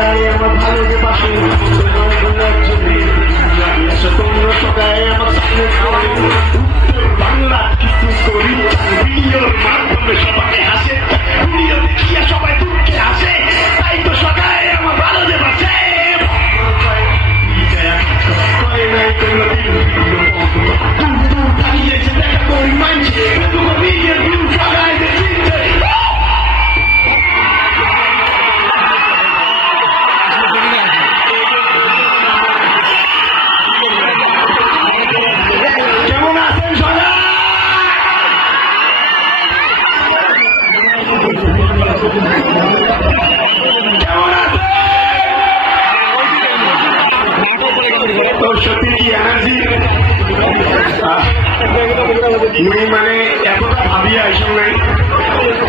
সকালে আমার ভালো যে পাশে তোমরা সকালে আমার সামনে উত্তর বাংলা কিছু করি ভিডিওর মাধ্যমে সবাই হাসে